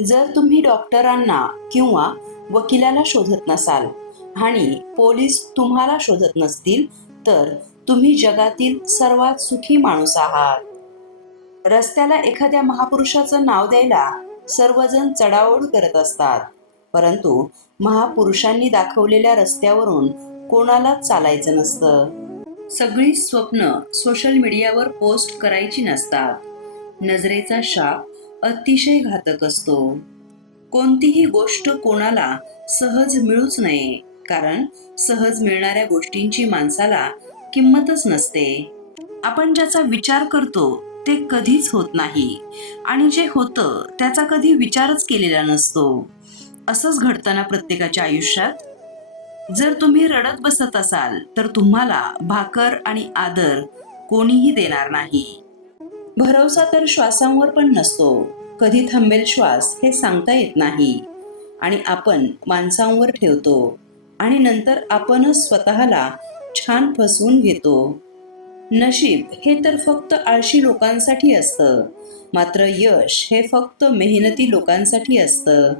जर तुम्ही डॉक्टरांना किंवा वकिलाला शोधत नसाल आणि पोलीस तुम्हाला शोधत नसतील, तर तुम्ही जगातील सर्वात सुखी माणूस आहात. रस्त्याला एखाद्या महापुरुषाचं नाव द्यायला सर्वजण चढाओढ करत असतात, परंतु महापुरुषांनी दाखवलेल्या रस्त्यावरून कोणालाच चालायचं नसतं. सगळी स्वप्न सोशल मीडियावर पोस्ट करायची नसतात. नजरेचा शाप अतिशय घातक असतो. कोणतीही गोष्ट कोणाला सहज मिळूच नये, कारण सहज मिळणाऱ्या गोष्टींची माणसाला किंमतच नसते. आपण ज्याचा विचार करतो ते कधीच होत नाही, आणि जे होतं त्याचा कधी विचारच केलेला नसतो. असंच घडतं ना प्रत्येकाच्या आयुष्यात. जर तुम्ही रडत बसत असाल तर तुम्हाला भाकर आणि आदर कोणीही देणार नाही. भरवसा तर श्वासांवर पण नसतो. कधी थांबेल श्वास हे सांगता येत नाही, आणि आपण माणसांवर ठेवतो आणि नंतर आपणच स्वतःला छान फसवून घेतो. नशीब हे तर फक्त आळशी लोकांसाठी असतं, मात्र यश हे फक्त मेहनती लोकांसाठी असतं.